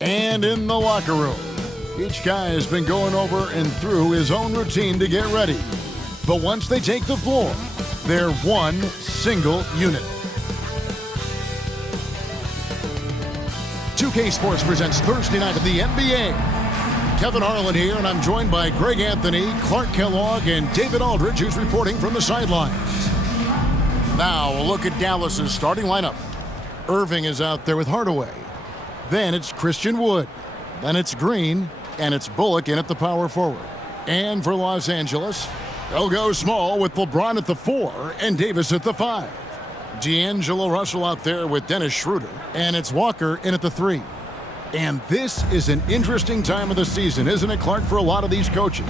And in the locker room, each guy has been going over and through his own routine to get ready. But once they take the floor, they're one single unit. 2K Sports presents Thursday night of the NBA. Kevin Harlan here, and I'm joined by Greg Anthony, Clark Kellogg, and David Aldridge, who's reporting from the sidelines. Now, a look at Dallas's starting lineup. Irving is out there with Hardaway. Then it's Christian Wood. Then it's Green, and it's Bullock in at the power forward. And for Los Angeles, they'll go small with LeBron at the 4 and Davis at the 5. D'Angelo Russell out there with Dennis Schroeder, and it's Walker in at the 3. And this is an interesting time of the season, isn't it, Clark, for a lot of these coaches?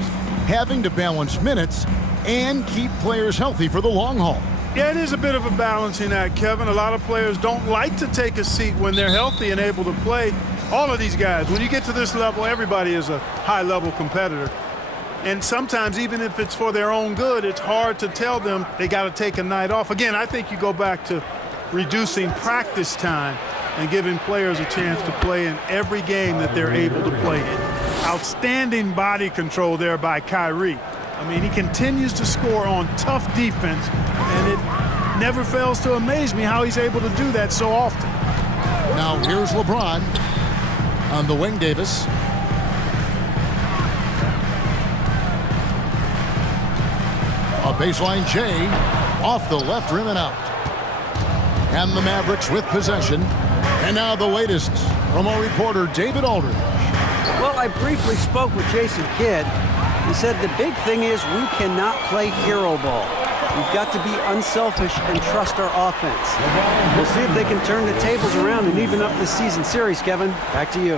Having to balance minutes and keep players healthy for the long haul. Yeah, it is a bit of a balancing act, Kevin. A lot of players don't like to take a seat when they're healthy and able to play. All of these guys, when you get to this level, everybody is a high-level competitor. And sometimes, even if it's for their own good, it's hard to tell them they got to take a night off. Again, I think you go back to reducing practice time and giving players a chance to play in every game that they're able to play in. Outstanding body control there by Kyrie. I mean, he continues to score on tough defense, and it never fails to amaze me how he's able to do that so often. Now here's LeBron on the wing. Davis. A baseline J off the left rim and out. And the Mavericks with possession. And now the latest from our reporter, David Aldridge. Well, I briefly spoke with Jason Kidd. He said the big thing is we cannot play hero ball. We've got to be unselfish and trust our offense. We'll see if they can turn the tables around and even up this season series, Kevin. Back to you.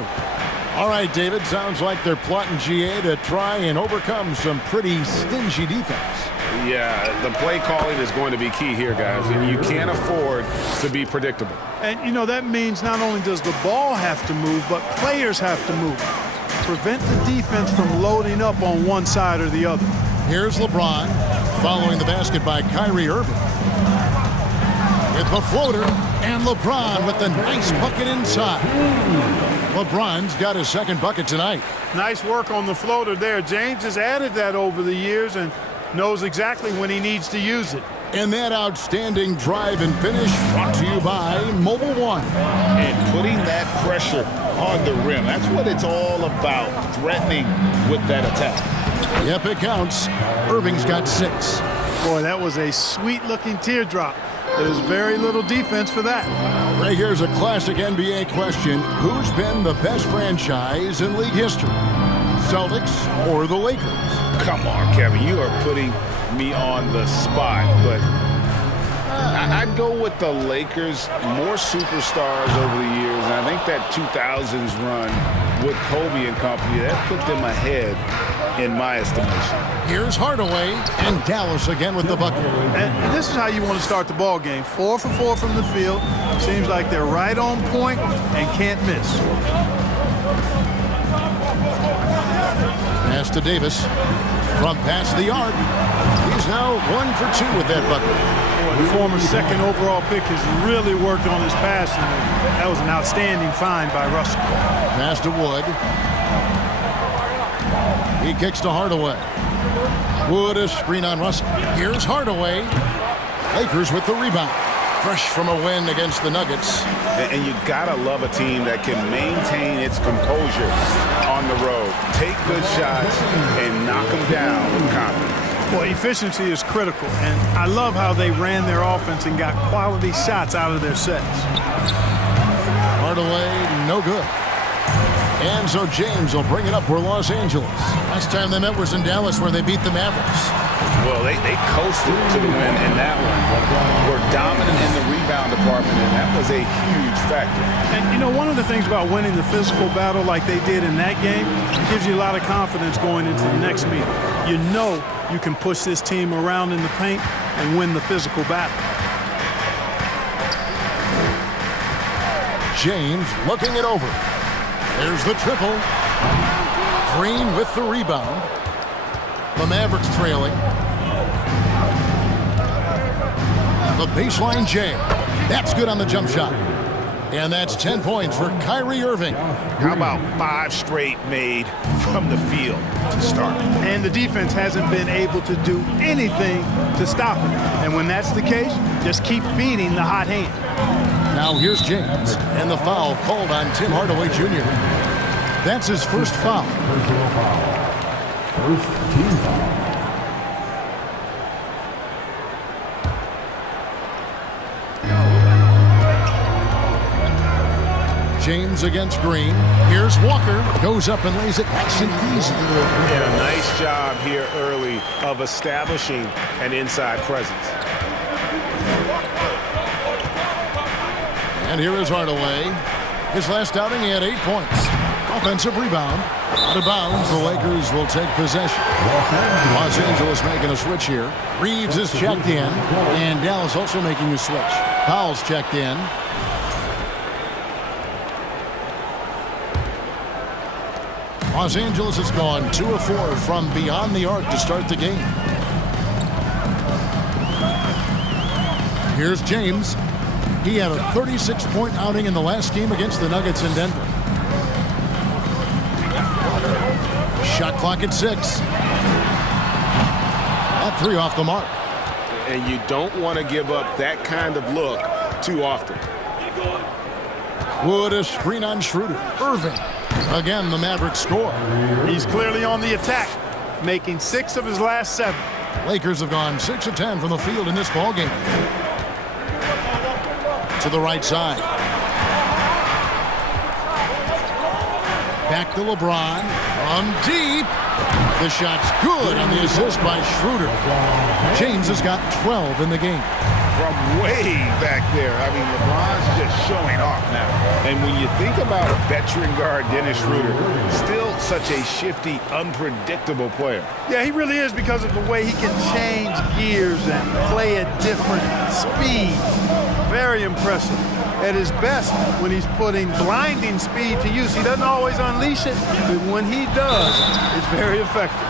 All right, David. Sounds like they're plotting GA to try and overcome some pretty stingy defense. Yeah, the play calling is going to be key here, guys, and you can't afford to be predictable. And, you know, that means not only does the ball have to move, but players have to move. Prevent the defense from loading up on one side or the other. Here's LeBron following the basket by Kyrie Irving. With the floater, and LeBron with the nice bucket inside. LeBron's got his second bucket tonight. Nice work on the floater there. James has added that over the years and knows exactly when he needs to use it. And that outstanding drive and finish brought to you by Mobile One. And putting that pressure on the rim, that's what it's all about, threatening with that attack. Yep, it counts. Irving's got 6. Boy, that was a sweet-looking teardrop. There's very little defense for that. Right here's a classic NBA question. Who's been the best franchise in league history? Celtics or the Lakers? Come on, Kevin, you are putting me on the spot, but I'd go with the Lakers. More superstars over the years, and I think that 2000s run with Kobe and company, that put them ahead in my estimation. Here's Hardaway, and Dallas again with the bucket. And this is how you want to start the ball game. 4 for 4 from the field. Seems like they're right on point and can't miss. Pass to Davis from past the arc. He's now 1 for 2 with that bucket. The former second overall pick has really worked on his passing. That was an outstanding find by Russell. Pass to Wood. He kicks to Hardaway. Wood a screen on Russell. Here's Hardaway. Lakers with the rebound. Fresh from a win against the Nuggets. And you gotta love a team that can maintain its composure on the road. Take good shots and knock them down with confidence. Well, efficiency is critical, and I love how they ran their offense and got quality shots out of their sets. Hardaway, no good. And so James will bring it up for Los Angeles. Last time they met was in Dallas, where they beat the Mavericks. Well, they coasted to the win in that one. Were dominant in the rebound department, and that was a huge factor. And, you know, one of the things about winning the physical battle like they did in that game, it gives you a lot of confidence going into the next meeting. You know you can push this team around in the paint and win the physical battle. James looking it over. There's the triple. Green with the rebound. The Mavericks trailing. The baseline J. That's good on the jump shot. And that's 10 points for Kyrie Irving. How about 5 straight made from the field to start? And the defense hasn't been able to do anything to stop him. And when that's the case, just keep feeding the hot hand. Now here's James, and the foul called on Tim Hardaway Jr. That's his first foul. Personal foul. First team foul. James against Green. Here's Walker. Goes up and lays it nice and easy. And a nice job here early of establishing an inside presence. And here is Hardaway. His last outing, he had 8 points. Offensive rebound. Out of bounds, the Lakers will take possession. Los Angeles making a switch here. Reeves is checked in, and Dallas also making a switch. Powell's checked in. Los Angeles has gone 2 of 4 from beyond the arc to start the game. Here's James. He had a 36-point outing in the last game against the Nuggets in Denver. Shot clock at 6. That 3 off the mark. And you don't want to give up that kind of look too often. Wood, a screen on Schroeder. Irving. Again, the Mavericks score. He's clearly on the attack, making 6 of his last 7. Lakers have gone 6 of 10 from the field in this ballgame. To the right side. Back to LeBron. From deep. The shot's good on the assist by Schroeder. James has got 12 in the game. From way back there. I mean, LeBron's just showing off now. And when you think about veteran guard Dennis Schroeder, still such a shifty, unpredictable player. Yeah, he really is, because of the way he can change gears and play at different speeds. Very impressive. At his best, when he's putting blinding speed to use, he doesn't always unleash it, but when he does, it's very effective.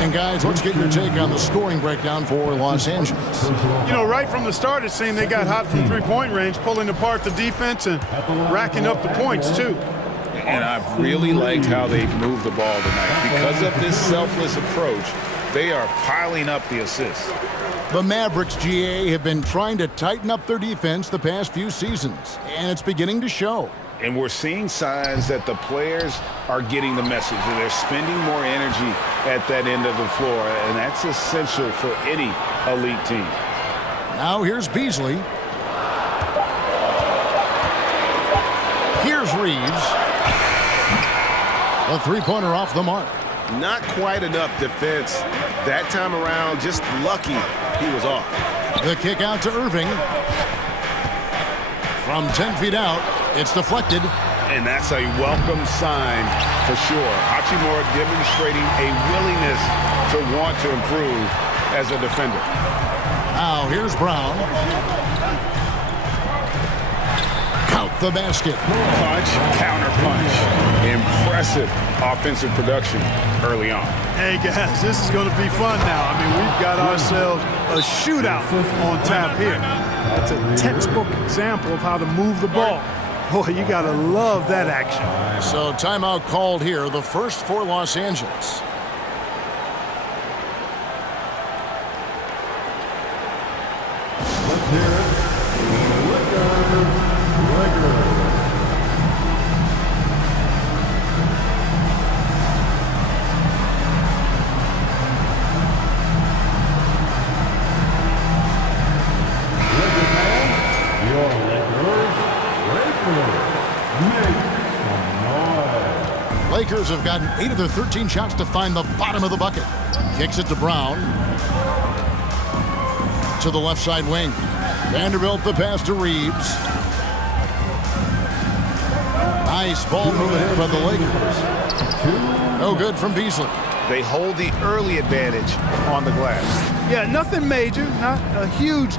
And guys, let's get your take on the scoring breakdown for Los Angeles. You know, right from the start, it seemed they got hot from three-point range, pulling apart the defense and racking up the points, too. And I've really liked how they've moved the ball tonight. Because of this selfless approach, they are piling up the assists. The Mavericks, GA, have been trying to tighten up their defense the past few seasons, and it's beginning to show. And we're seeing signs that the players are getting the message, and they're spending more energy at that end of the floor, and that's essential for any elite team. Now here's Beasley. Here's Reeves. A three-pointer off the mark. Not quite enough defense that time around. Just lucky he was off. The kick out to Irving. From 10 feet out, it's deflected. And that's a welcome sign for sure. Hachimura demonstrating a willingness to want to improve as a defender. Now here's Brown. Count the basket. Punch, counter punch. Impressive offensive production early on. Hey, guys, this is going to be fun now. I mean, we've got ourselves a shootout on tap here. That's a textbook example of how to move the ball. Boy, you got to love that action. So timeout called here, the first for Los Angeles. Let's hear it. Lakers. Lakers have gotten 8 of their 13 shots to find the bottom of the bucket. Kicks it to Brown. To the left side wing. Vanderbilt the pass to Reeves. Nice ball movement here by the Lakers. No good from Beasley. They hold the early advantage on the glass. Yeah, nothing major, not a huge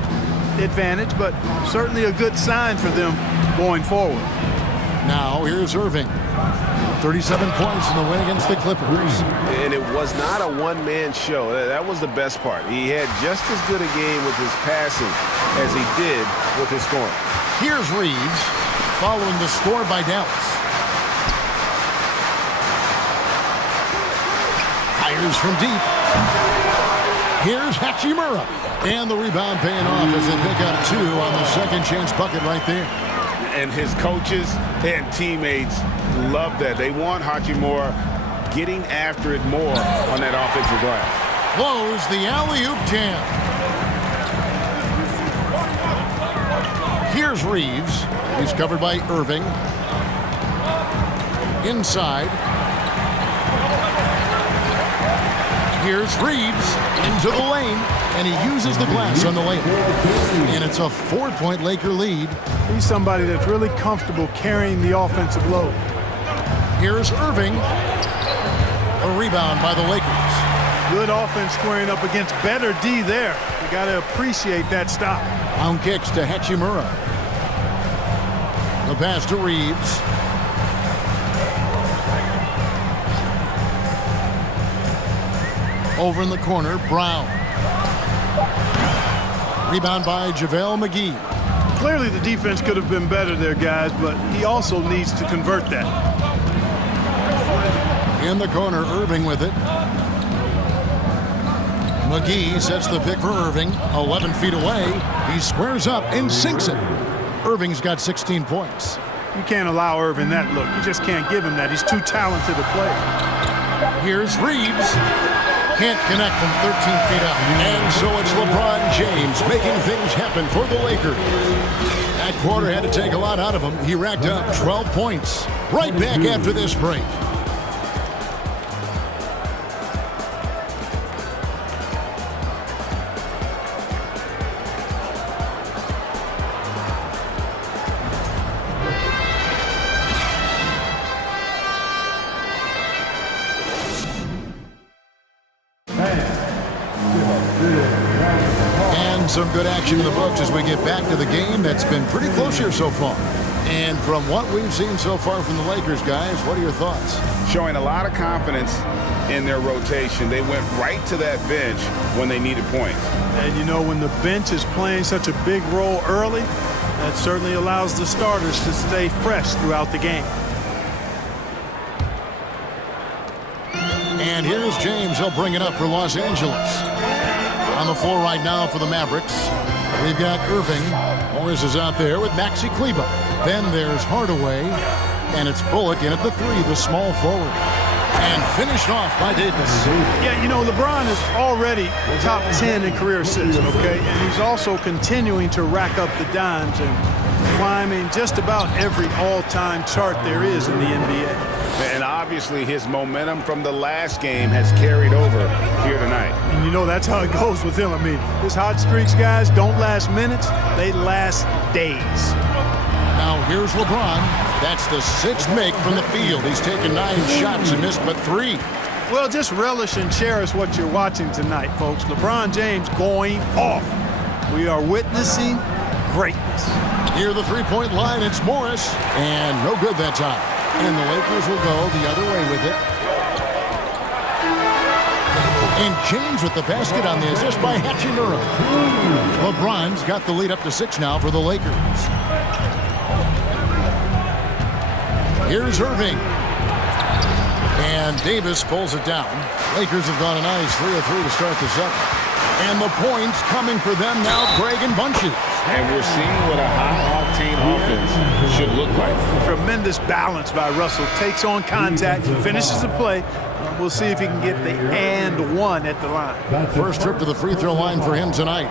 advantage, but certainly a good sign for them going forward. Now here's Irving. 37 points in the win against the Clippers. And it was not a one-man show. That was the best part. He had just as good a game with his passing as he did with his scoring. Here's Reeves following the score by Dallas. Fires from deep. Here's Hachimura. And the rebound paying off as they pick up 2 on the second chance bucket right there. And his coaches and teammates love that. They want Hachimura getting after it more on that offensive glass. Blows the alley-oop jam. Here's Reeves. He's covered by Irving. Inside. Here's Reeves into the lane, and he uses the glass on the layup. And it's a 4-point Laker lead. He's somebody that's really comfortable carrying the offensive load. Here's Irving. A rebound by the Lakers. Good offense squaring up against better D there. You got to appreciate that stop. Down kicks to Hachimura. The pass to Reeves. Over in the corner, Brown. Rebound by JaVale McGee. Clearly the defense could have been better there, guys, but he also needs to convert that. In the corner, Irving with it. McGee sets the pick for Irving. 11 feet away. He squares up and sinks it. Irving's got 16 points. You can't allow Irving that look. You just can't give him that. He's too talented to play. Here's Reeves. Can't connect from 13 feet out. And so it's LeBron James making things happen for the Lakers. That quarter had to take a lot out of him. He racked up 12 points. Right back after this break. And some good action in the books as we get back to the game that's been pretty close here so far. And from what we've seen so far from the Lakers, guys, what are your thoughts? Showing a lot of confidence in their rotation. They went right to that bench when they needed points. And you know, when the bench is playing such a big role early, that certainly allows the starters to stay fresh throughout the game. And here's James. He'll bring it up for Los Angeles. On the floor right now for the Mavericks, we've got Irving. Morris is out there with Maxi Kleber. Then there's Hardaway, and it's Bullock in at the 3, the small forward. And finished off by Davis. Yeah, you know, LeBron is already top 10 in career assists, okay? And he's also continuing to rack up the dimes and climbing just about every all-time chart there is in the NBA. And obviously his momentum from the last game has carried over here tonight. And you know, that's how it goes with him. I mean, his hot streaks, guys, don't last minutes. They last days. Now here's LeBron. That's the 6th make from the field. He's taken 9 shots and missed but 3. Well, just relish and cherish what you're watching tonight, folks. LeBron James going off. We are witnessing greatness. Near the 3-point line, it's Morris. And no good that time. And the Lakers will go the other way with it. And James with the basket on the assist by Hachimura. LeBron's got the lead up to 6 now for the Lakers. Here's Irving. And Davis pulls it down. Lakers have gone a nice 3 of 3 to start the second. And the points coming for them now, Greg and bunches. And we're seeing what a high-octane offense should look like. Tremendous balance by Russell. Takes on contact, finishes the play. We'll see if he can get the and one at the line. First trip to the free throw line for him tonight.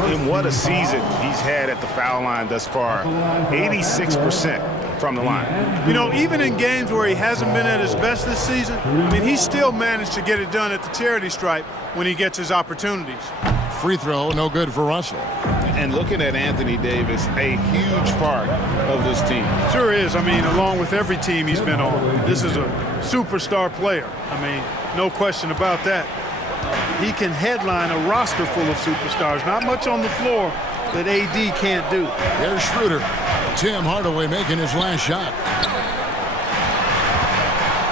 And what a season he's had at the foul line thus far. 86% from the line. You know, even in games where he hasn't been at his best this season, I mean, he still managed to get it done at the charity stripe when he gets his opportunities. Free throw, no good for Russell. And looking at Anthony Davis, a huge part of this team. Sure is. I mean, along with every team he's been on, this is a superstar player. I mean, no question about that. He can headline a roster full of superstars. Not much on the floor that AD can't do. There's Schroeder. Tim Hardaway making his last shot.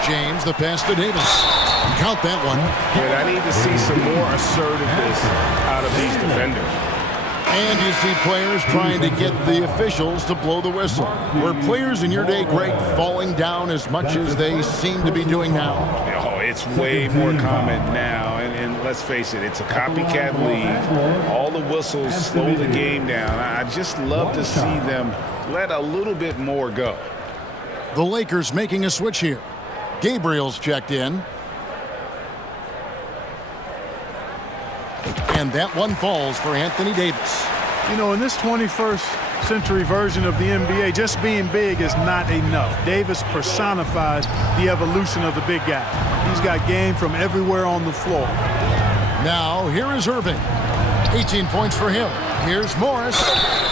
James, the pass to Davis. Count that one. And I need to see some more assertiveness out of these defenders. And you see players trying to get the officials to blow the whistle. Were players in your day, Greg, falling down as much as they seem to be doing now? Oh, it's way more common now. And let's face it, it's a copycat league. All the whistles slow the game down. I just love to see them let a little bit more go. The Lakers making a switch here. Gabriel's checked in. And that one falls for Anthony Davis. You know, in this 21st century version of the NBA, just being big is not enough. Davis personifies the evolution of the big guy. He's got game from everywhere on the floor. Now, here is Irving. 18 points for him. Here's Morris.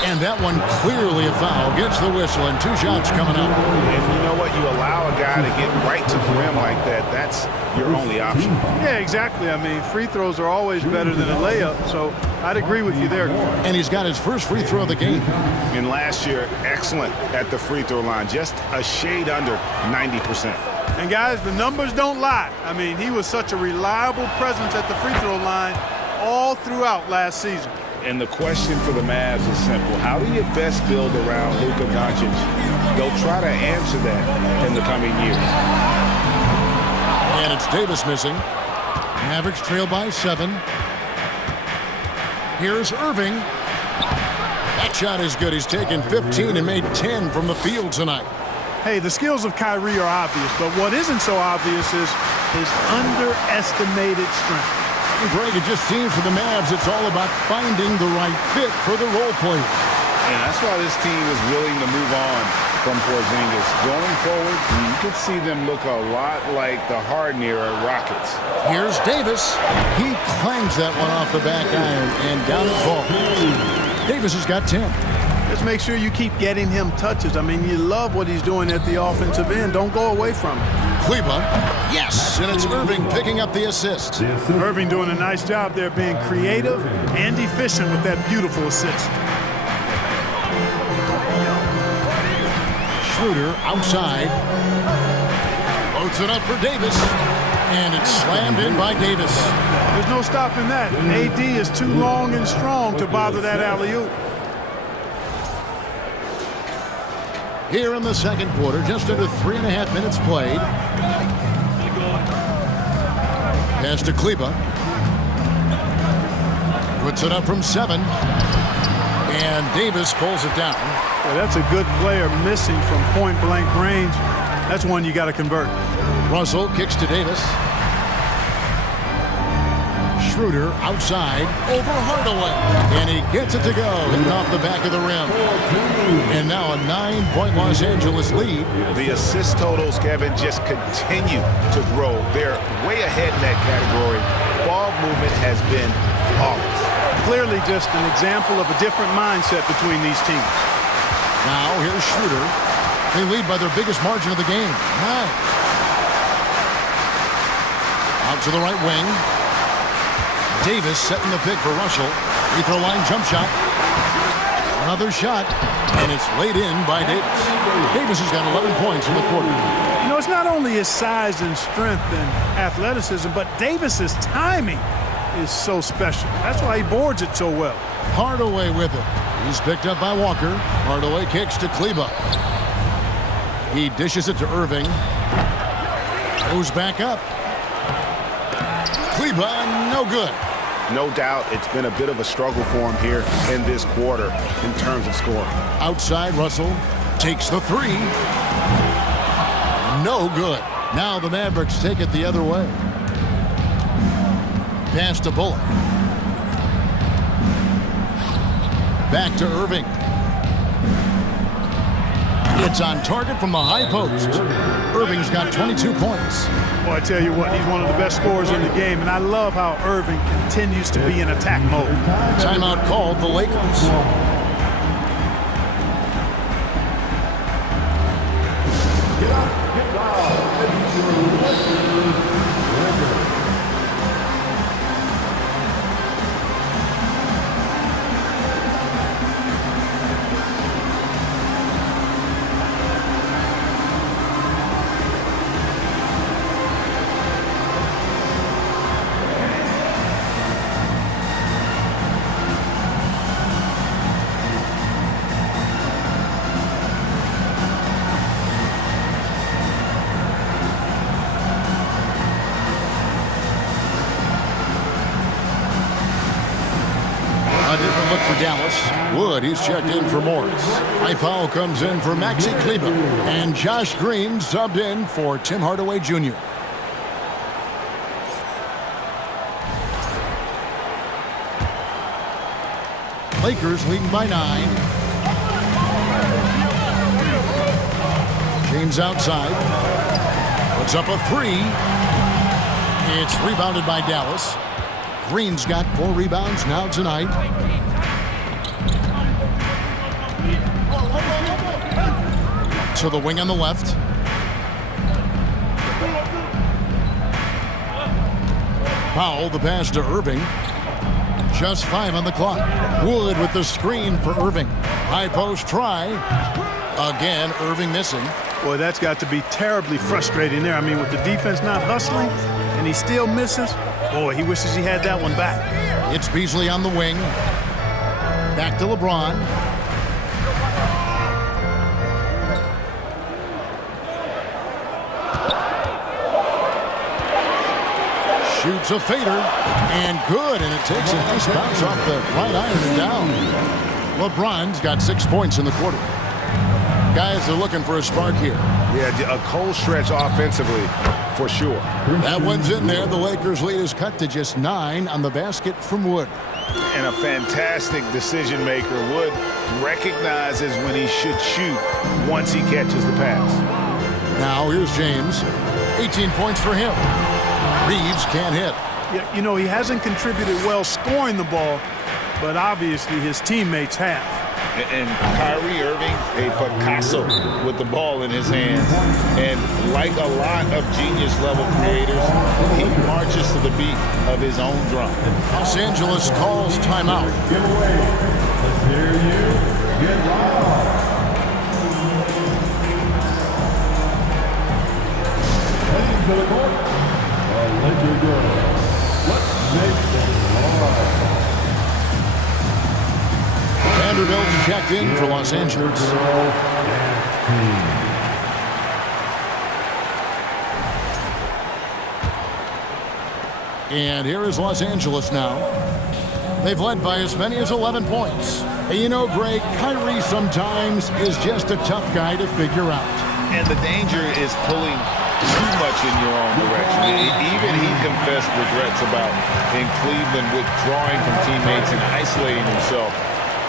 And that one clearly a foul. Gets the whistle and 2 shots coming up. And you know what? You allow a guy to get right to the rim like that. That's your only option. Yeah, exactly. I mean, free throws are always better than a layup, so I'd agree with you there. And he's got his first free throw of the game. And last year, excellent at the free throw line. Just a shade under 90%. And guys, the numbers don't lie. I mean, he was such a reliable presence at the free throw line all throughout last season. And the question for the Mavs is simple. How do you best build around Luka Doncic? They'll try to answer that in the coming years. And it's Davis missing. Mavericks trail by 7. Here's Irving. That shot is good. He's taken 15 and made 10 from the field tonight. Hey, the skills of Kyrie are obvious, but what isn't so obvious is his underestimated strength. Greg, it just seems for the Mavs it's all about finding the right fit for the role player. And that's why this team is willing to move on from Porzingis. Going forward, you could see them look a lot like the Harden era Rockets. Here's Davis. He clangs that one off the back iron and down it falls. Davis has got 10. Just make sure you keep getting him touches. I mean, you love what he's doing at the offensive end. Don't go away from him. Cleveland, yes, and it's Irving picking up the assist. Irving doing a nice job there being creative and efficient with that beautiful assist. Schroeder outside. Loads it up for Davis. And it's slammed in by Davis. There's no stopping that. AD is too long and strong to bother that alley-oop. Here in the second quarter, just under 3.5 minutes played. Pass to Kleba. Puts it up from 7. And Davis pulls it down. Well, that's a good player missing from point-blank range. That's one you got to convert. Russell kicks to Davis. Schroeder outside over Hardaway. And he gets it to go, hitting off the back of the rim. And now a 9-point Los Angeles lead. The assist totals, Kevin, just continue to grow. They're way ahead in that category. Ball movement has been flawless. Clearly just an example of a different mindset between these teams. Now here's Schroeder. They lead by their biggest margin of the game, 9. Out to the right wing. Davis setting the pick for Russell. Free throw line jump shot. Another shot, and it's laid in by Davis. Davis has got 11 points in the quarter. You know, it's not only his size and strength and athleticism, but Davis's timing is so special. That's why he boards it so well. Hardaway with it. He's picked up by Walker. Hardaway kicks to Kleba. He dishes it to Irving. Goes back up. Kleba, no good. No doubt it's been a bit of a struggle for him here in this quarter in terms of scoring. Outside, Russell takes the 3. No good. Now the Mavericks take it the other way. Pass to Bullock. Back to Irving. It's on target from the high post. Irving's got 22 points. Well, I tell you what, he's one of the best scorers in the game, and I love how Irving continues to be in attack mode. Timeout called the Lakers. Dallas. Wood, he's checked in for Morris. Ipaul comes in for Maxi Kleber. And Josh Green subbed in for Tim Hardaway Jr. Lakers leading by 9. James outside. Puts up a 3. It's rebounded by Dallas. Green's got 4 rebounds now tonight. To the wing on the left. Powell, the pass to Irving. Just 5 on the clock. Wood with the screen for Irving. High post try. Again, Irving missing. Boy, that's got to be terribly frustrating there. I mean, with the defense not hustling and he still misses, boy, he wishes he had that one back. It's Beasley on the wing. Back to LeBron. Shoots a fader, and good, and it takes a nice bounce off the right iron and down. LeBron's got 6 points in the quarter. Guys are looking for a spark here. Yeah, a cold stretch offensively, for sure. That one's in there. The Lakers' lead is cut to just 9 on the basket from Wood. And a fantastic decision maker. Wood recognizes when he should shoot once he catches the pass. Now here's James. 18 points for him. Reeves can't hit. Yeah, you know, he hasn't contributed well scoring the ball, but obviously his teammates have. And Kyrie Irving, a Picasso with the ball in his hands. And like a lot of genius-level creators, he marches to the beat of his own drum. Los Angeles calls timeout. Give away. Let's hear you get loud. Heading to the court, the Laker girls. Let's make them loud. Vanderbilt checked in for Los Angeles. And here is Los Angeles now. They've led by as many as 11 points. And you know, Greg, Kyrie sometimes is just a tough guy to figure out. And the danger is pulling too much in your own direction. Even he confessed regrets about in Cleveland withdrawing from teammates and isolating himself.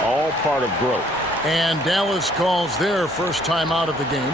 All part of growth. And Dallas calls their first time out of the game.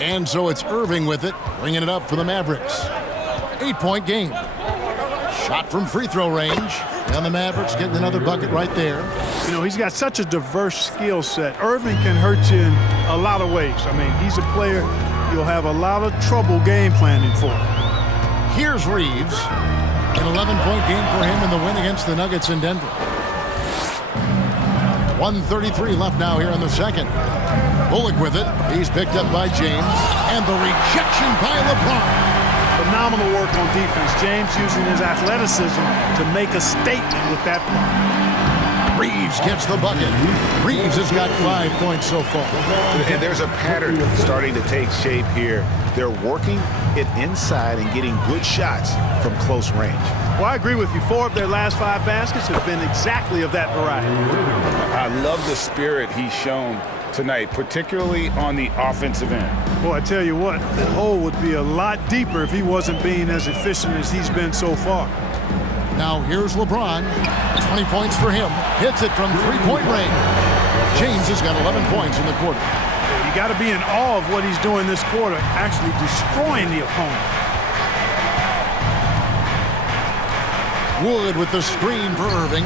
And so it's Irving with it, bringing it up for the Mavericks. 8-point game. Shot from free throw range. And the Mavericks getting another bucket right there. You know, he's got such a diverse skill set. Irving can hurt you in a lot of ways. I mean, he's a player you'll have a lot of trouble game planning for. Here's Reeves. An 11-point game for him in the win against the Nuggets in Denver. 1:33 left now here in the second. Bullock with it. He's picked up by James. And the rejection by LeBron. Phenomenal work on defense. James using his athleticism to make a statement with that block. Reeves gets the bucket. Reeves has got 5 points so far. And there's a pattern starting to take shape here. They're working it inside and getting good shots from close range. Well, I agree with you. 4 of their last 5 baskets have been exactly of that variety. I love the spirit he's shown tonight, particularly on the offensive end. Boy, I tell you what, the hole would be a lot deeper if he wasn't being as efficient as he's been so far. Now here's LeBron. 20 points for him. Hits it from three-point range. James has got 11 points in the quarter. You got to be in awe of what he's doing this quarter, actually destroying the opponent. Wood with the screen for Irving.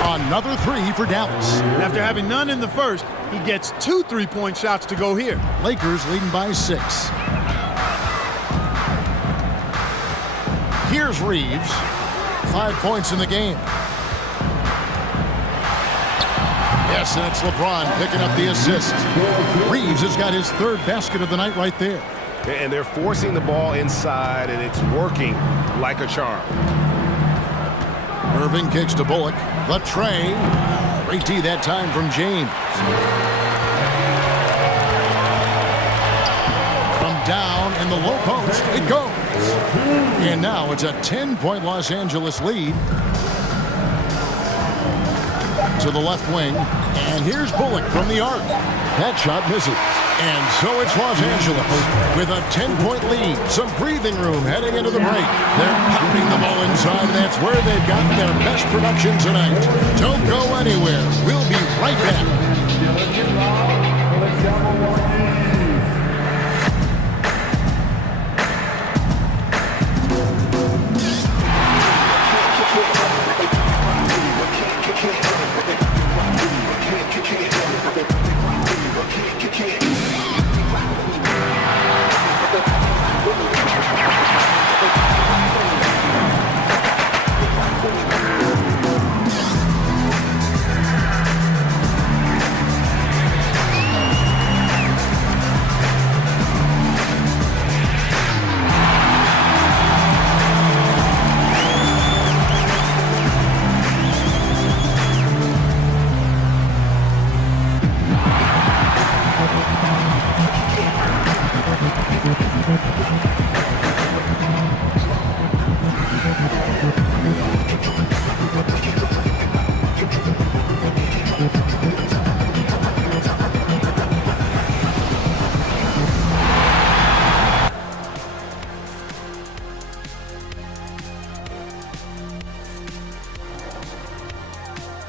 Another 3 for Dallas. After having none in the first, he gets 2 3-point shots to go here. Lakers leading by 6. Here's Reeves. 5 points in the game. Yes, and it's LeBron picking up the assist. Reeves has got his 3rd basket of the night right there. And they're forcing the ball inside, and it's working like a charm. Irving kicks to Bullock. The tray. Great D that time from James. From down in the low post, it goes. And now it's a 10-point Los Angeles lead. To the left wing. And here's Bullock from the arc. That shot misses. And so it's Los Angeles with a 10-point lead. Some breathing room heading into the break. They're pounding the ball inside, and that's where they've gotten their best production tonight. Don't go anywhere. We'll be right back.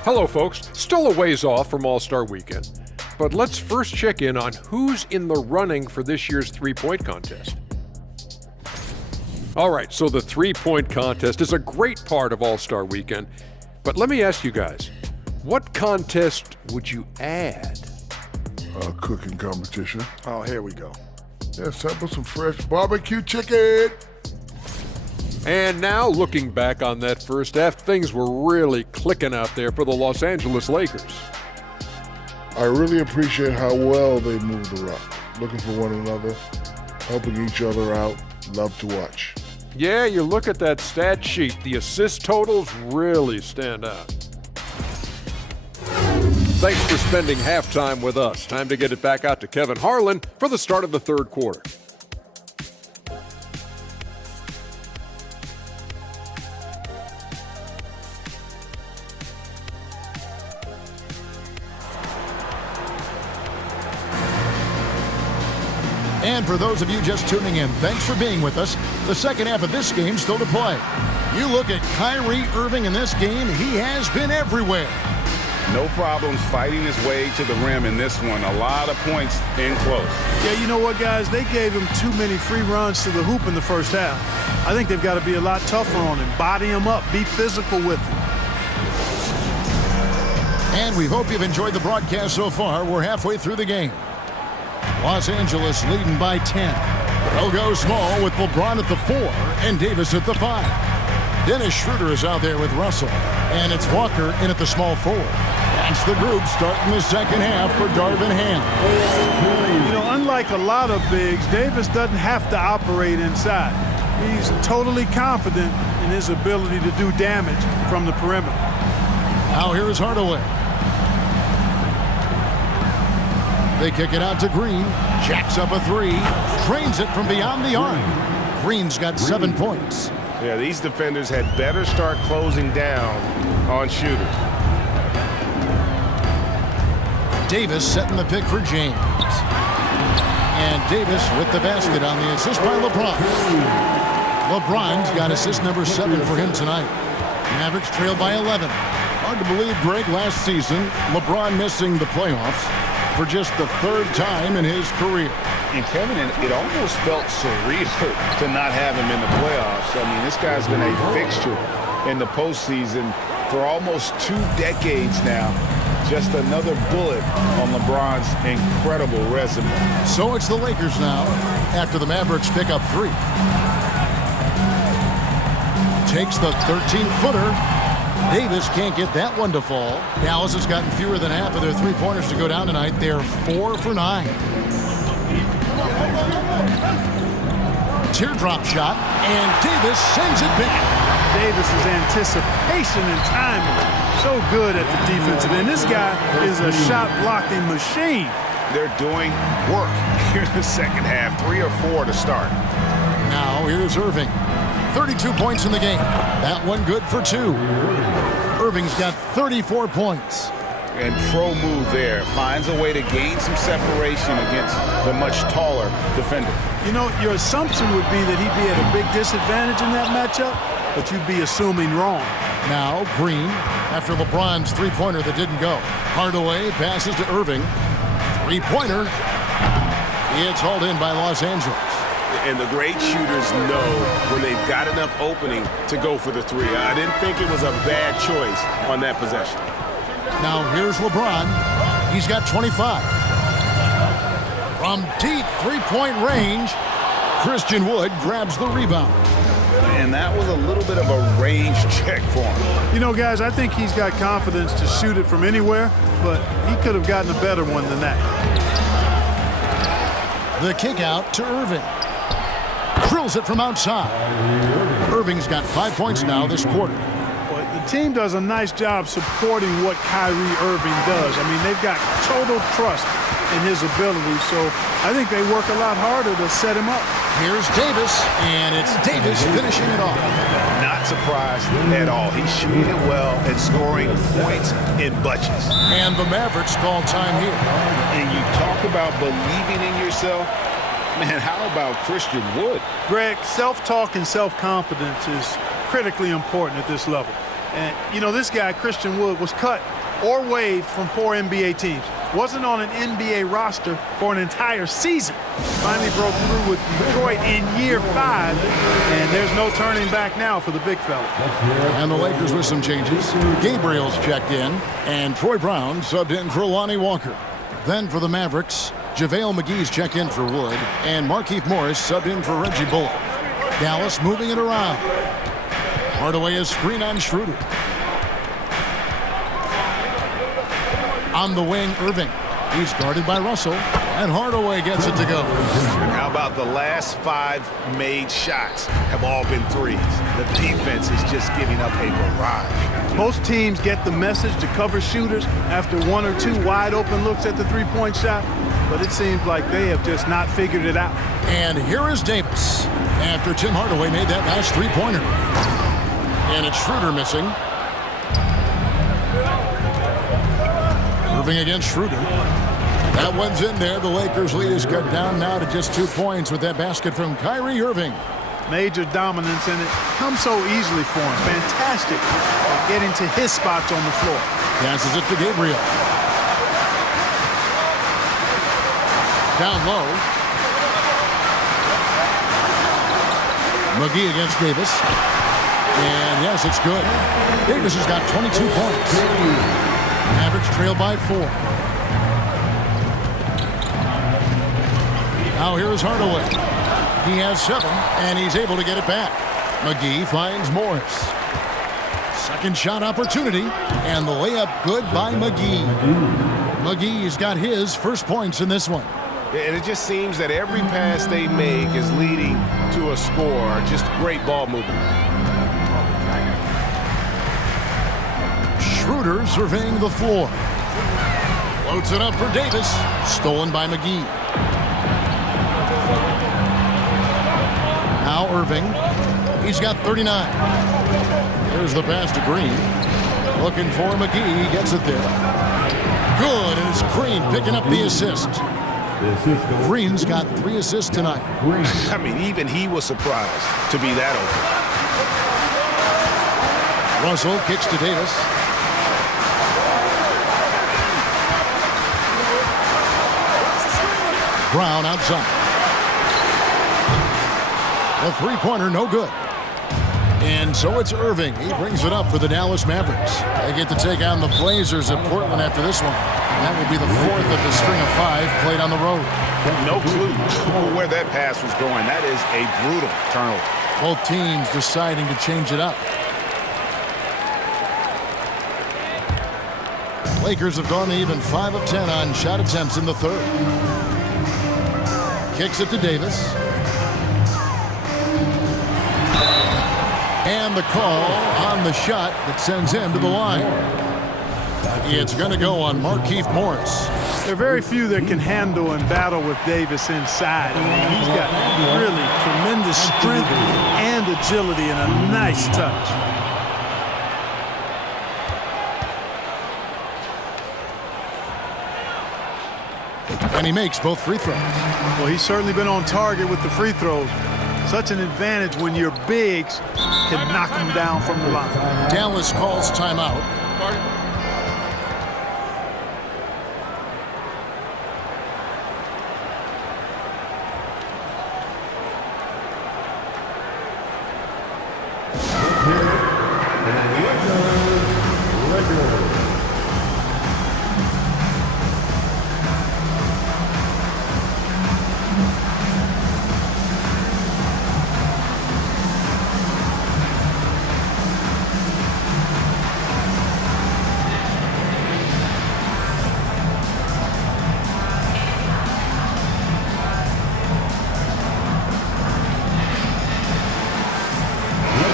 Hello, folks. Still a ways off from All-Star Weekend, but let's first check in on who's in the running for this year's three-point contest. All right, so the three-point contest is a great part of All-Star Weekend, but let me ask you guys, what contest would you add? A cooking competition. Oh, here we go. Yeah, sample some fresh barbecue chicken. And now, looking back on that first half, things were really clicking out there for the Los Angeles Lakers. I really appreciate how well they move the rock. Looking for one another, helping each other out. Love to watch. Yeah, you look at that stat sheet, the assist totals really stand out. Thanks for spending halftime with us. Time to get it back out to Kevin Harlan for the start of the third quarter. And for those of you just tuning in, thanks for being with us. The second half of this game still to play. You look at Kyrie Irving in this game, he has been everywhere. No problems fighting his way to the rim in this one. A lot of points in close. Yeah, you know what, guys? They gave him too many free runs to the hoop in the first half. I think they've got to be a lot tougher on him. Body him up. Be physical with him. And we hope you've enjoyed the broadcast so far. We're halfway through the game. Los Angeles leading by 10. They'll go small with LeBron at the 4 and Davis at the 5. Dennis Schroeder is out there with Russell. And it's Walker in at the small forward. That's the group starting the second half for Darvin Ham. You know, unlike a lot of bigs, Davis doesn't have to operate inside. He's totally confident in his ability to do damage from the perimeter. Now here's Hardaway. They kick it out to Green. Jacks up a three. Drains it from beyond the arc. Green's got 7 points. Yeah, these defenders had better start closing down on shooters. Davis setting the pick for James. And Davis with the basket on the assist by LeBron. LeBron's got assist number 7 for him tonight. Mavericks trail by 11. Hard to believe, Greg, last season, LeBron missing the playoffs for just the 3rd time in his career. And Kevin, it almost felt surreal to not have him in the playoffs. I mean, this guy's been a fixture in the postseason for almost 2 decades now. Just another bullet on LeBron's incredible resume. So it's the Lakers now after the Mavericks pick up 3. Takes the 13-footer. Davis can't get that one to fall. Dallas has gotten fewer than half of their 3-pointers to go down tonight. They're 4 for 9. Teardrop shot, and Davis sends it back. Davis's anticipation and timing, so good at the defensive end. This guy is a shot-blocking machine. They're doing work here in the second half. 3 or 4 to start. Now here's Irving. 32 points in the game. That one good for 2. Irving's got 34 points. And pro move there. Finds a way to gain some separation against the much taller defender. You know, your assumption would be that he'd be at a big disadvantage in that matchup, but you'd be assuming wrong. Now Green, after LeBron's 3-pointer that didn't go. Hardaway passes to Irving. 3-pointer. It's hauled in by Los Angeles. And the great shooters know when they've got enough opening to go for the 3. I didn't think it was a bad choice on that possession. Now here's LeBron. He's got 25. From deep 3-point range, Christian Wood grabs the rebound. And that was a little bit of a range check for him. You know, guys, I think he's got confidence to shoot it from anywhere, but he could have gotten a better one than that. The kick out to Irving. Drills it from outside. Irving's got 5 points now this quarter. Well, the team does a nice job supporting what Kyrie Irving does. I mean, they've got total trust in his ability, so I think they work a lot harder to set him up. Here's Davis, and it's Davis finishing it off. Not surprised at all. He's shooting it well and scoring points in bunches. And the Mavericks call time here. And you talk about believing in yourself. Man, how about Christian Wood? Greg, self-talk and self-confidence is critically important at this level. And, you know, this guy, Christian Wood, was cut or waived from 4 NBA teams. Wasn't on an NBA roster for an entire season. Finally broke through with Detroit in year 5, and there's no turning back now for the big fella. And the Lakers with some changes. Gabriel's checked in, and Troy Brown subbed in for Lonnie Walker. Then for the Mavericks, JaVale McGee's checked in for Wood, and Markieff Morris subbed in for Reggie Bullock. Dallas moving it around. Hardaway is screen on Schroeder. On the wing, Irving. He's guarded by Russell, and Hardaway gets it to go. And how about the last 5 made shots have all been 3s? The defense is just giving up a barrage. Most teams get the message to cover shooters after 1 or 2 wide open looks at the 3-point shot, but it seems like they have just not figured it out. And here is Davis after Tim Hardaway made that last 3-pointer. And it's Schroeder missing. Irving against Schroeder. That one's in there. The Lakers' lead is cut down now to just 2 points with that basket from Kyrie Irving. Major dominance, and it comes so easily for him. Fantastic at getting to his spots on the floor. Passes it to Gabriel. Down low. McGee against Davis. And yes, it's good. Davis has got 22 points. Mavericks trail by 4. Now here's Hardaway. He has 7, and he's able to get it back. McGee finds Morris. Second shot opportunity, and the layup good by McGee. McGee's got his first points in this one. And it just seems that every pass they make is leading to a score. Just great ball movement. Schroeder surveying the floor. Floats it up for Davis. Stolen by McGee. Now Irving. He's got 39. There's the pass to Green. Looking for McGee. He gets it there. Good, and it's Green picking up the assist. Green's got 3 assists tonight. I mean, even he was surprised to be that open. Russell kicks to Davis. Brown outside. The three-pointer, no good. And so it's Irving. He brings it up for the Dallas Mavericks. They get to take on the Blazers at Portland after this one. That will be the 4th of the string of 5 played on the road. No clue where that pass was going. That is a brutal turnover. Both teams deciding to change it up. Lakers have gone to even 5 of 10 on shot attempts in the third. Kicks it to Davis. And the call on the shot that sends him to the line. It's going to go on Markieff Morris. There are very few that can handle and battle with Davis inside. I mean, he's got really tremendous strength and agility and a nice touch. And he makes both free throws. Well, he's certainly been on target with the free throws. Such an advantage when your bigs can knock him down from the line. Dallas calls timeout.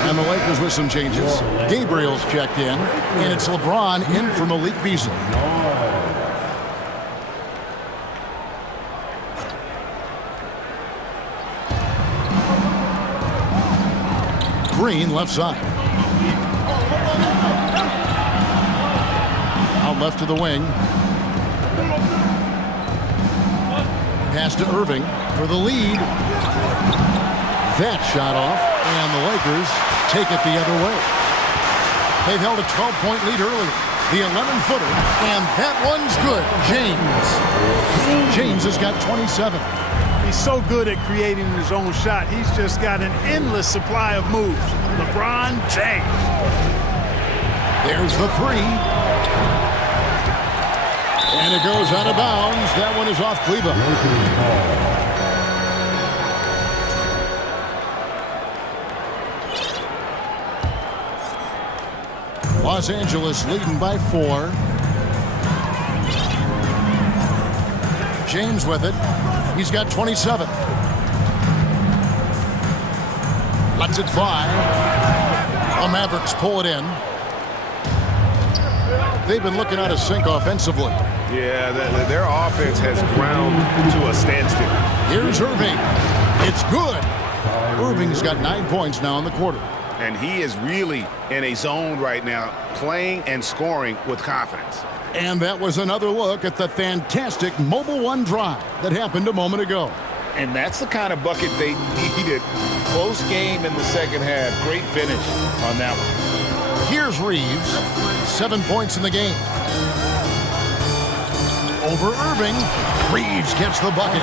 And the Lakers with some changes. Gabriel's checked in, and it's LeBron in for Malik Beasley. Green left side. Out left to the wing. Pass to Irving for the lead. That shot off, and the Lakers take it the other way. They've held a 12-point lead earlier. The 11-footer, and that one's good. James has got 27. He's so good at creating his own shot. He's just got an endless supply of moves. LeBron James. There's the three. And it goes out of bounds. That one is off Cleveland. Los Angeles leading by 4. James with it. He's got 27. Lets it fly. The Mavericks pull it in. They've been looking out of sync offensively. Yeah, their offense has ground to a standstill. Here's Irving. It's good. Irving's got 9 points now in the quarter. And he is really in a zone right now, playing and scoring with confidence. And that was another look at the fantastic Mobile One drive that happened a moment ago. And that's the kind of bucket they needed. Close game in the second half. Great finish on that one. Here's Reeves. 7 points in the game. Over Irving. Reeves gets the bucket.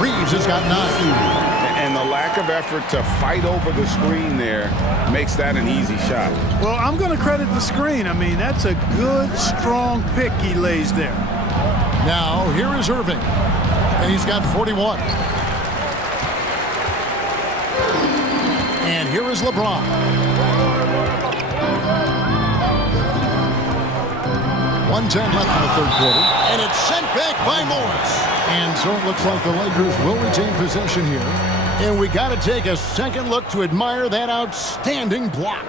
Reeves has got 9. And the lack of effort to fight over the screen there makes that an easy shot. Well, I'm going to credit the screen. I mean, that's a good, strong pick he lays there. Now, here is Irving. And he's got 41. And here is LeBron. 1:10 left in the third quarter. And it's sent back by Morris. And so it looks like the Lakers will retain possession here. And we got to take a second look to admire that outstanding block.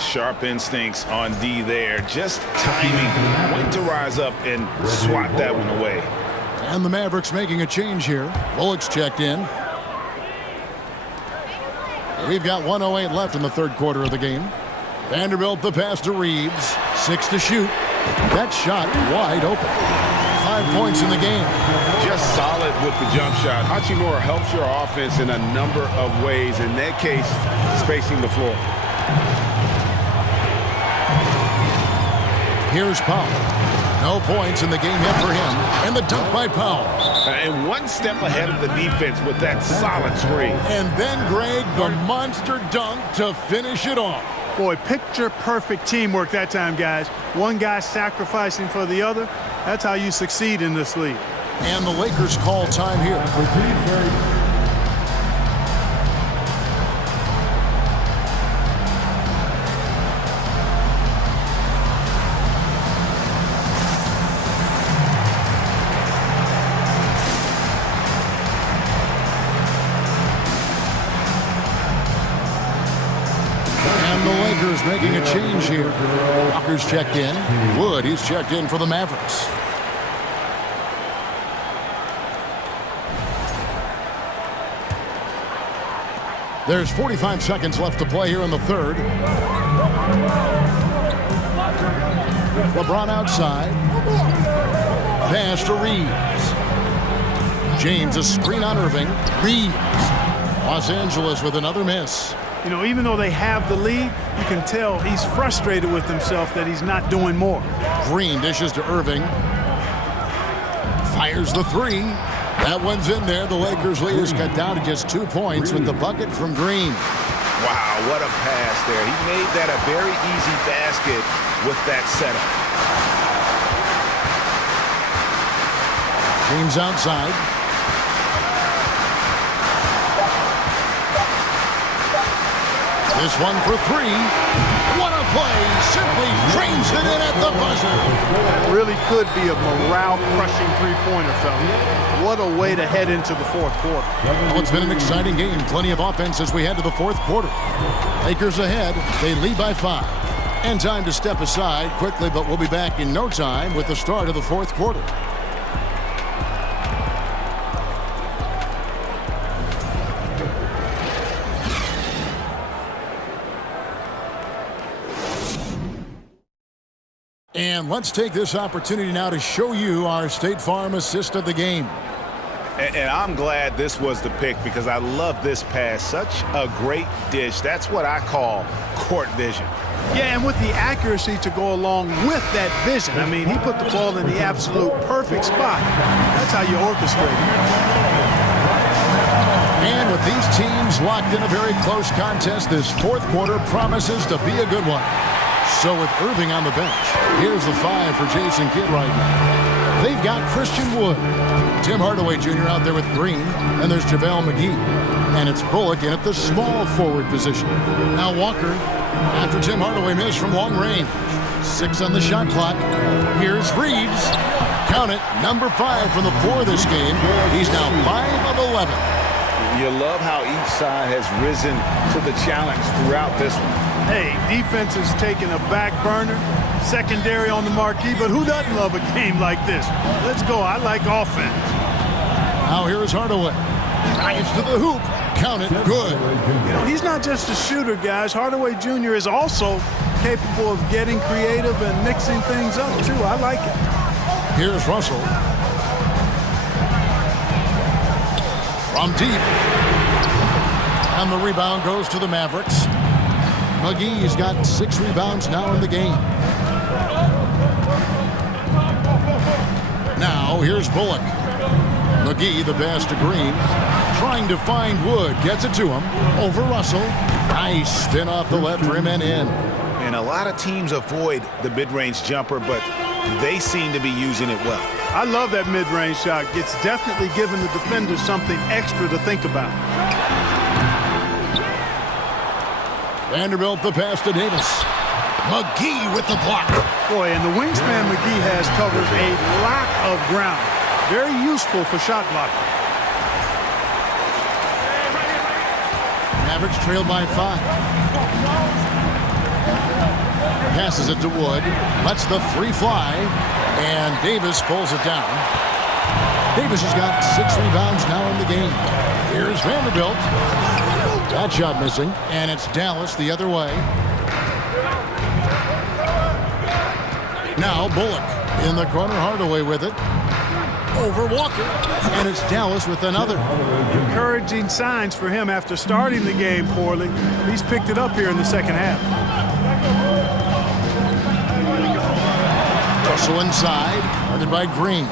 Sharp instincts on D there. Just timing when to rise up and swat that one away. And the Mavericks making a change here. Bullock's checked in. We've got 1:08 left in the third quarter of the game. Vanderbilt the pass to Reeves. 6 to shoot. That shot wide open. 5 points in the game. Just solid with the jump shot. Hachimura helps your offense in a number of ways. In that case, spacing the floor. Here's Powell. No points in the game yet for him. And the dunk by Powell. And one step ahead of the defense with that solid screen. And then, Greg, the monster dunk to finish it off. Boy, picture-perfect teamwork that time, guys. One guy sacrificing for the other. That's how you succeed in this league. And the Lakers call time here. Making a change here. Walker's checked in. Wood, he's checked in for the Mavericks. There's 45 seconds left to play here in the third. LeBron outside. Pass to Reeves. James, a screen on Irving. Reeves. Los Angeles with another miss. You know, even though they have the lead, you can tell he's frustrated with himself that he's not doing more. Green dishes to Irving. Fires the three. That one's in there. The Lakers lead is cut down to just 2 points with the bucket from Green. Wow, what a pass there. He made that a very easy basket with that setup. James outside. This one for three. What a play. Simply drains it in at the buzzer. That really could be a morale-crushing three-pointer, fella. What a way to head into the fourth quarter. Well, it's been an exciting game. Plenty of offense as we head to the fourth quarter. Lakers ahead. They lead by 5. And time to step aside quickly, but we'll be back in no time with the start of the fourth quarter. And let's take this opportunity now to show you our State Farm assist of the game. And I'm glad this was the pick because I love this pass. Such a great dish. That's what I call court vision. Yeah, and with the accuracy to go along with that vision. I mean, he put the ball in the absolute perfect spot. That's how you orchestrate it. And with these teams locked in a very close contest, this fourth quarter promises to be a good one. So with Irving on the bench, here's the 5 for Jason Kidd right now. They've got Christian Wood. Tim Hardaway Jr. out there with Green. And there's JaVale McGee. And it's Bullock in at the small forward position. Now Walker, after Tim Hardaway missed from long range. 6 on the shot clock. Here's Reeves. Count it, number 5 from the 4 this game. He's now 5 of 11. You love how each side has risen to the challenge throughout this one. Hey, defense is taking a back burner, secondary on the marquee, but who doesn't love a game like this? Let's go. I like offense. Now here is Hardaway. Drives to the hoop. Count it. Good. You know, he's not just a shooter, guys. Hardaway Jr. is also capable of getting creative and mixing things up, too. I like it. Here's Russell. From deep. And the rebound goes to the Mavericks. McGee's got 6 rebounds now in the game. Now here's Bullock. McGee, the pass to Green. Trying to find Wood. Gets it to him. Over Russell. Nice spin off the left rim and in. And a lot of teams avoid the mid-range jumper, but they seem to be using it well. I love that mid-range shot. It's definitely giving the defender something extra to think about. Vanderbilt the pass to Davis. McGee with the block. Boy, and the wingspan McGee has covered a lot of ground. Very useful for shot blocking. Mavericks trailed by 5. Passes it to Wood. Lets the three fly. And Davis pulls it down. Davis has got 6 rebounds now in the game. Here's Vanderbilt. That shot missing. And it's Dallas the other way. Now Bullock in the corner. Hardaway with it. Over Walker. And it's Dallas with another. Encouraging signs for him after starting the game poorly. He's picked it up here in the second half. Russell inside. Guarded by Green.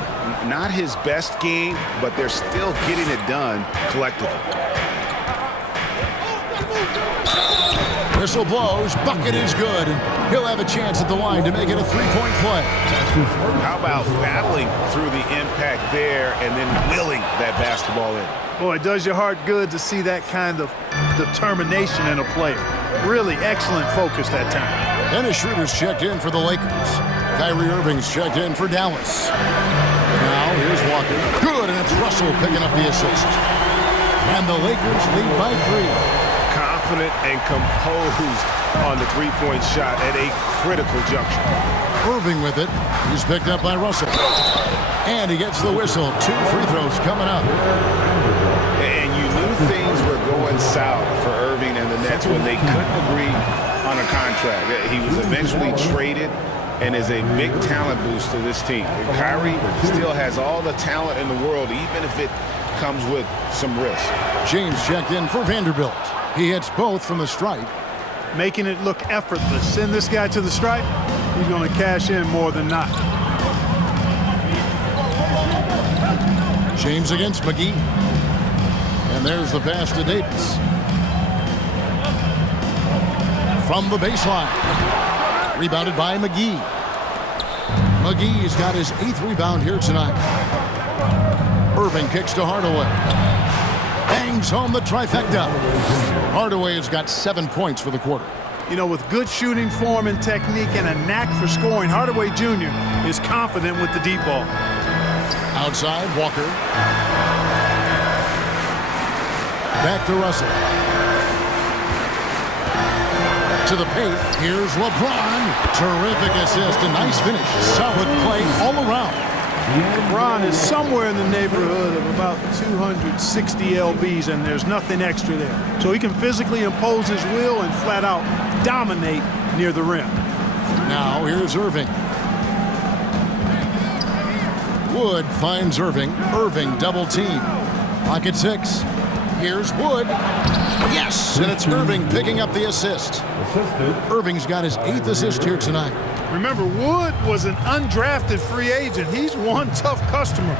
Not his best game, but they're still getting it done collectively. Whistle blows. Bucket is good. And he'll have a chance at the line to make it a three-point play. How about battling through the impact there and then willing that basketball in? Boy, it does your heart good to see that kind of determination in a player. Really excellent focus that time. Dennis Schroeder's checked in for the Lakers. Kyrie Irving's checked in for Dallas. Now here's Walker. Good, and it's Russell picking up the assist. And the Lakers lead by 3. Confident and composed on the three-point shot at a critical juncture. Irving with it. He's picked up by Russell. And he gets the whistle. 2 free throws coming up. And you knew things were going south for Irving and the Nets when they couldn't agree on a contract. He was eventually traded and is a big talent boost to this team. Kyrie still has all the talent in the world, even if it comes with some risk. James checked in for Vanderbilt. He hits both from the stripe. Making it look effortless. Send this guy to the stripe, he's going to cash in more than not. James against McGee. And there's the pass to Davis. From the baseline. Rebounded by McGee. McGee's got his 8th rebound here tonight. Irving kicks to Hardaway. Bangs home the trifecta. Hardaway has got 7 points for the quarter. You know, with good shooting form and technique and a knack for scoring, Hardaway Jr. is confident with the deep ball. Outside, Walker. Back to Russell. To the paint. Here's LeBron. Terrific assist. A nice finish. Solid play all around. LeBron is somewhere in the neighborhood of about 260 lbs, and there's nothing extra there. So he can physically impose his will and flat out dominate near the rim. Now here's Irving. Wood finds Irving. Irving double team. Pocket 6. Here's Wood. Yes! And it's Irving picking up the assist. Irving's got his 8th assist here tonight. Remember, Wood was an undrafted free agent. He's one tough customer.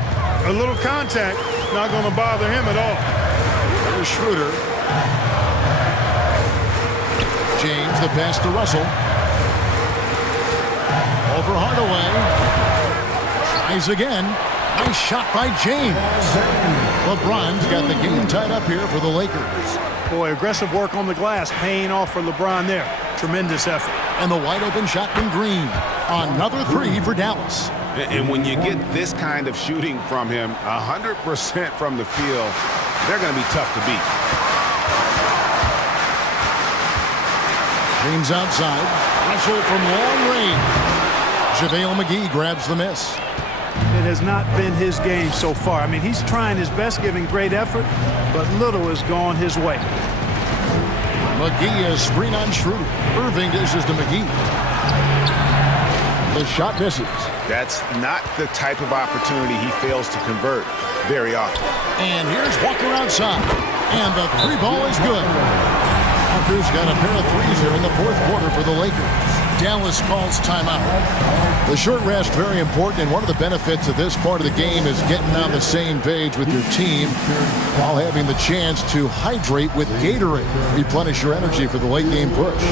A little contact, not going to bother him at all. There's Schroeder. James, the pass to Russell. Over Hardaway. Tries again. Nice shot by James. LeBron's got the game tied up here for the Lakers. Boy, aggressive work on the glass, paying off for LeBron there. Tremendous effort. And the wide open shot from Green. Another 3 for Dallas. And when you get this kind of shooting from him, 100% from the field, they're going to be tough to beat. James outside. Russell from long range. JaVale McGee grabs the miss. It has not been his game so far. I mean, he's trying his best, giving great effort, but little has gone his way. McGee is screen on Schroeder. Irving dishes to McGee. The shot misses. That's not the type of opportunity he fails to convert very often. And here's Walker outside. And the 3-ball is good. Walker's got a pair of 3s here in the 4th quarter for the Lakers. Dallas calls timeout. The short rest, very important, and one of the benefits of this part of the game is getting on the same page with your team while having the chance to hydrate with Gatorade. Replenish your energy for the late game push.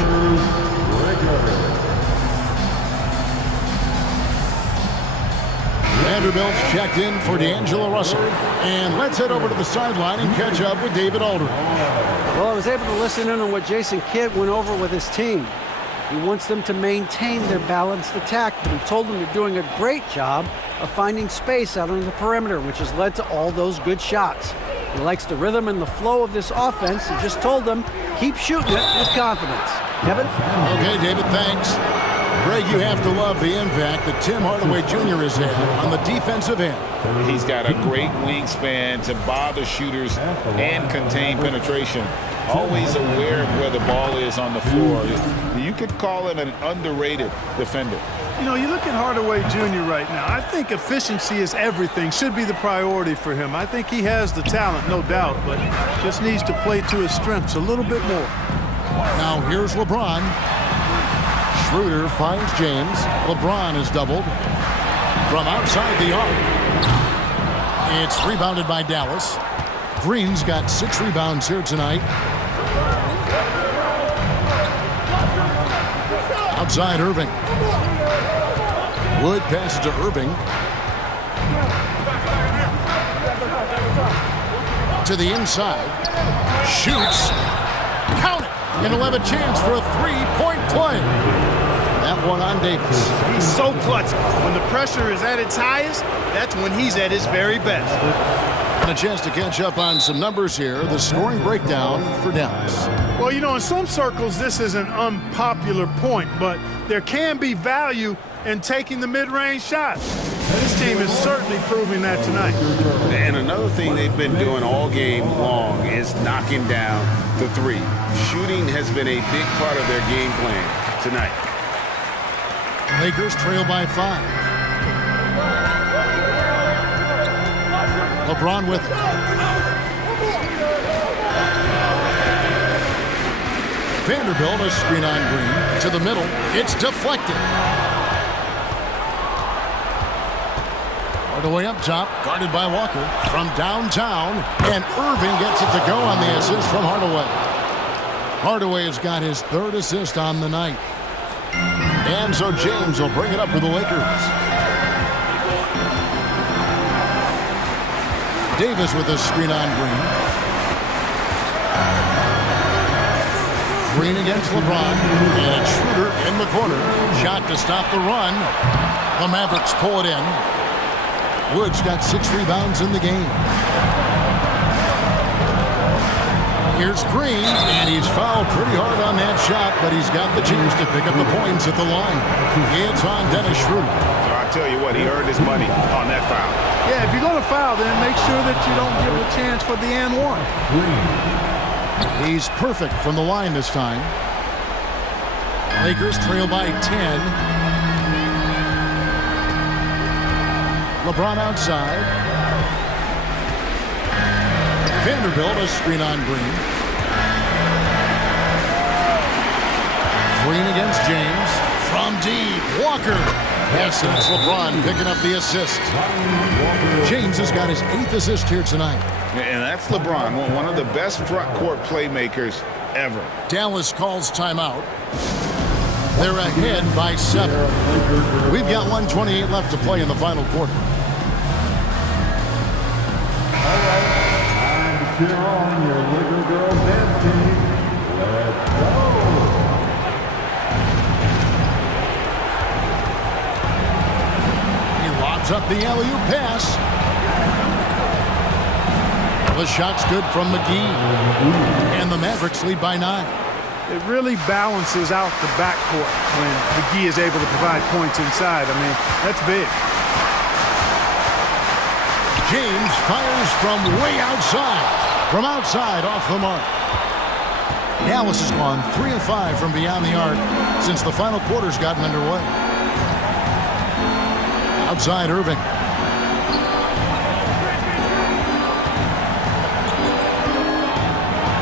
Vanderbilt's checked in for D'Angelo Russell. And let's head over to the sideline and catch up with David Aldridge. Well, I was able to listen in on what Jason Kidd went over with his team. He wants them to maintain their balanced attack, but he told them they're doing a great job of finding space out on the perimeter, which has led to all those good shots. He likes the rhythm and the flow of this offense. He just told them, keep shooting it with confidence. Kevin? Okay, David, thanks. Greg, you have to love the impact that Tim Hardaway Jr. has had on the defensive end. He's got a great wingspan to bother shooters and contain penetration. Always aware of where the ball is on the floor. You could call him an underrated defender. You know, you look at Hardaway Jr. right now. I think efficiency is everything, should be the priority for him. I think he has the talent, no doubt, but just needs to play to his strengths a little bit more. Now here's LeBron. Schroeder finds James. LeBron is doubled from outside the arc. It's rebounded by Dallas. Green's got 6 rebounds here tonight. Outside Irving. Wood passes to Irving. To the inside. Shoots. Count it. And he'll have a chance for a 3-point play. That one on Davis. He's so clutch. When the pressure is at its highest, that's when he's at his very best. And a chance to catch up on some numbers here. The scoring breakdown for Dallas. Well, you know, in some circles, this is an unpopular point, but there can be value in taking the mid-range shot. This team is certainly proving that tonight. And another thing they've been doing all game long is knocking down the three. Shooting has been a big part of their game plan tonight. Lakers trail by 5. LeBron with it. Vanderbilt, a screen on Green. To the middle. It's deflected. Hardaway up top, guarded by Walker. From downtown, and Irving gets it to go on the assist from Hardaway. Hardaway has got his 3rd assist on the night. And so James will bring it up for the Lakers. Davis with a screen on Green. Green against LeBron. And it's Schroeder in the corner. Shot to stop the run. The Mavericks pull it in. Wood's got 6 rebounds in the game. Here's Green, and he's fouled pretty hard on that shot, but he's got the chance to pick up the points at the line. It's on Dennis Schroeder. So I tell you what, he earned his money on that foul. Yeah, if you're going to foul, then make sure that you don't give a chance for the and one. He's perfect from the line this time. Lakers trail by 10. LeBron outside. Vanderbilt, a screen on Green. Green against James. From deep, Walker. Yes, and it's LeBron picking up the assist. James has got his 8th assist here tonight. And that's LeBron, one of the best front court playmakers ever. Dallas calls timeout. They're ahead by 7. We've got 1:28 left to play in the final quarter. Cheer on your Laker girl dance team. Let's go. He lobs up the alley-oop pass. The shot's good from McGee. And the Mavericks lead by 9. It really balances out the backcourt when McGee is able to provide points inside. I mean, that's big. James fires from way outside. From outside, off the mark. Dallas has gone 3 of 5 from beyond the arc since the final quarter's gotten underway. Outside, Irving.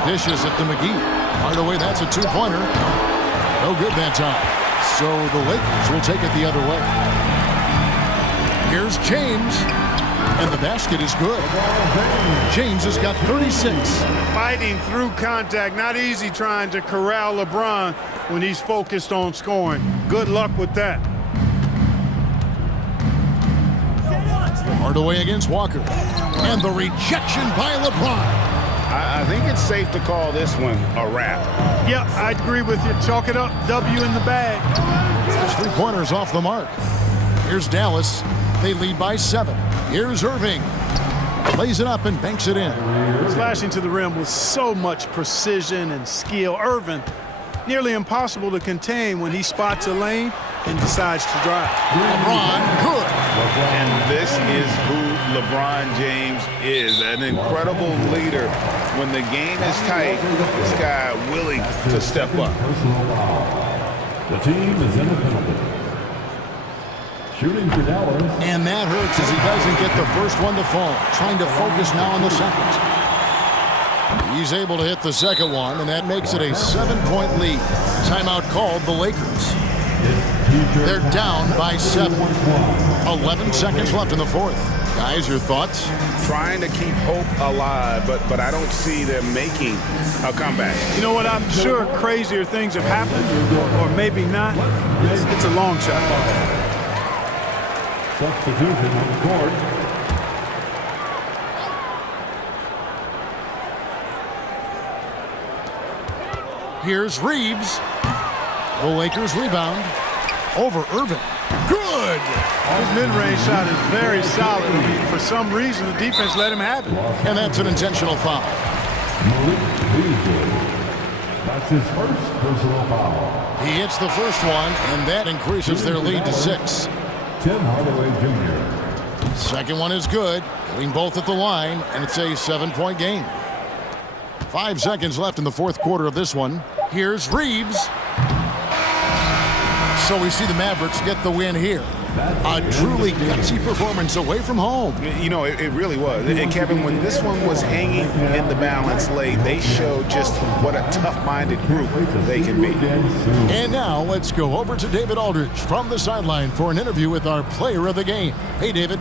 Dishes it to McGee. Hardaway, that's a 2-pointer. No good that time. So the Lakers will take it the other way. Here's James. And the basket is good. James has got 36. Fighting through contact. Not easy trying to corral LeBron when he's focused on scoring. Good luck with that. Hardaway against Walker. And the rejection by LeBron. I think it's safe to call this one a wrap. Yeah, I agree with you. Chalk it up. W in the bag. There's 3-pointers off the mark. Here's Dallas. They lead by 7. Here's Irving. Lays it up and banks it in. Slashing to the rim with so much precision and skill. Irvin, nearly impossible to contain when he spots a lane and decides to drive. LeBron, good. And this is who LeBron James is, an incredible leader. When the game is tight, this guy willing to step up. The team is in a penalty. Shooting for Dallas. And that hurts as he doesn't get the first one to fall. Trying to focus now on the second. He's able to hit the second one, and that makes it a 7-point lead. Timeout called the Lakers. They're down by 7. 11 seconds left in the fourth. Guys, your thoughts? Trying to keep hope alive, but I don't see them making a comeback. You know what? I'm sure crazier things have happened, or maybe not. It's a long shot. Substitution on the court. Here's Reeves. The Lakers rebound over Irvin. Good! His mid-range shot is very solid. I mean, for some reason, the defense let him have it. And that's an intentional foul. That's his first personal foul. He hits the first one, and that increases their lead to 6. Tim Hardaway Jr. Second one is good. Getting both at the line, and it's a 7-point game. 5 seconds left in the fourth quarter of this one. Here's Reeves. So we see the Mavericks get the win here. A truly gutsy performance away from home. You know, it really was. And Kevin, when this one was hanging in the balance late, they showed just what a tough-minded group they can be. And now let's go over to David Aldridge from the sideline for an interview with our player of the game. Hey, David.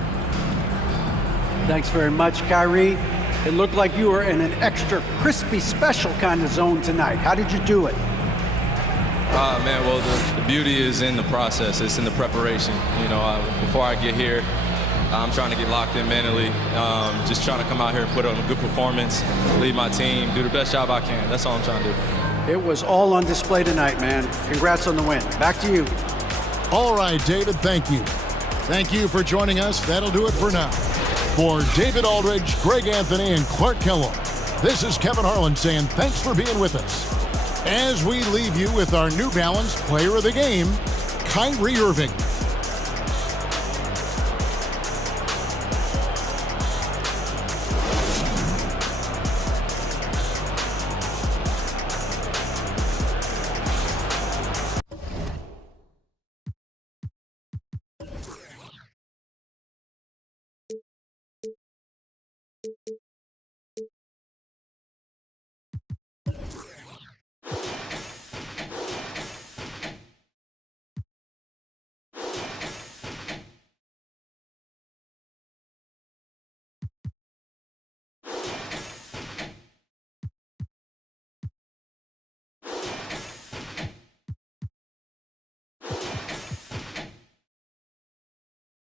Thanks very much, Kyrie. It looked like you were in an extra crispy special kind of zone tonight. How did you do it? Man, well, the beauty is in the process. It's in the preparation. You know, before I get here, I'm trying to get locked in mentally. Just trying to come out here and put on a good performance, lead my team, do the best job I can. That's all I'm trying to do. It was all on display tonight, man. Congrats on the win. Back to you. All right, David, thank you. Thank you for joining us. That'll do it for now. For David Aldridge, Greg Anthony, and Clark Kellogg, this is Kevin Harlan saying thanks for being with us. As we leave you with our New Balance player of the game, Kyrie Irving.